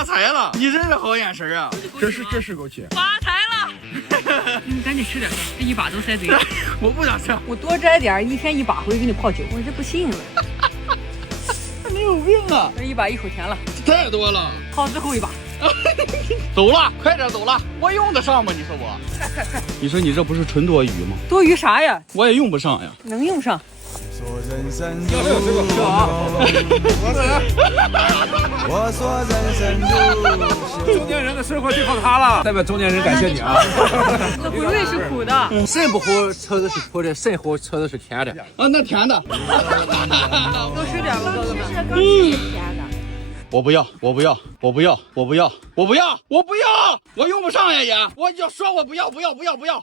发财了！你真是好眼神啊！这是枸杞。发财了！你赶紧吃点，这一把都塞嘴里。我不想吃，我多摘点，一天一把回去给你泡酒。我这不信了。你有病啊！这一把一口甜了，太多了。好，最后一把。走了，快点走了，我用得上吗？你说我？你说你这不是纯多余吗？多余啥呀？我也用不上呀。能用上。我说人生路，中年人的生活就靠它了，代表中年人感谢你啊！那不会是苦的，肾不喝吃的是苦的，肾喝吃的是甜的。啊，那甜的。多吃点吧，哥哥们。刚吃甜的。我不要，我不要，我不要，我不要，我不要，我不要，我用不上呀也，我就说我不要，不要，不要，不要。